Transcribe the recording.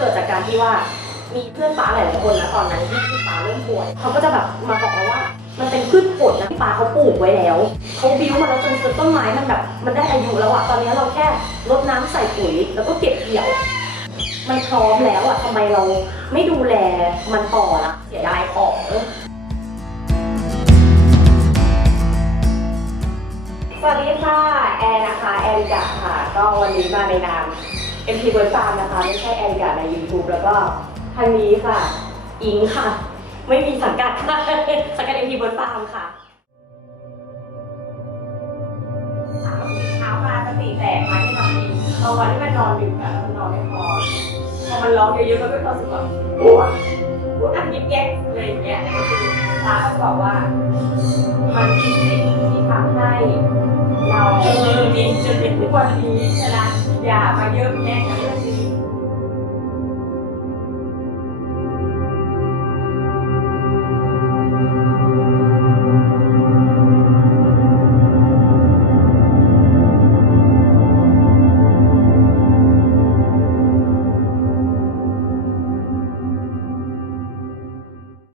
กิดจากการที่ว่ามีเพื่อนป้าหลายๆคนนะตอนนั้นที่ที่ป้าเริ่มป่วยเขาก็จะแบบมาบอกเราว่า มันเป็นพืชผลนะที่ป้าเขาปลูกไว้แล้วเขาบิ้วมาแล้วจนต้นไม้มันแบบ มันได้อายุแล้วอะตอนนี้เราแค่รดน้ำใส่ปุ๋ยแล้วก็เก็บเกี่ยวมันพร้อมแล้วอะทำไมเราไม่ดูแลมันต่อละเสียดายของสวัสดีค่ะ แอร์นะคะ แอริกาค่ะ ก็วันนี้มาในนาม MP b i r d Farm นะคะ ไม่ใช่แอริกาใน YouTube แล้วก็ทางนี้ค่ะ อิงค่ะ ไม่มีสังกัดค่ะสังกัด MP b i r d Farm ค่ะถามว่าตื่นเช้ามาสติแตกไหมในบางทีบางวันที่มันนอนดึกอะมันนอนไม่พอพอมันร้องเยอะๆมันก็รู้สึกแบบปวดปวดอันยิบแยกอะไรอย่างเงี้ยแต่ก็คือตาก็บอกว่า มันคือสิ่งที่ทำให้เราเออมีจนถึงทุกวันนี้ฉะนั้น อย่ามาเยอะแยะเรื่อ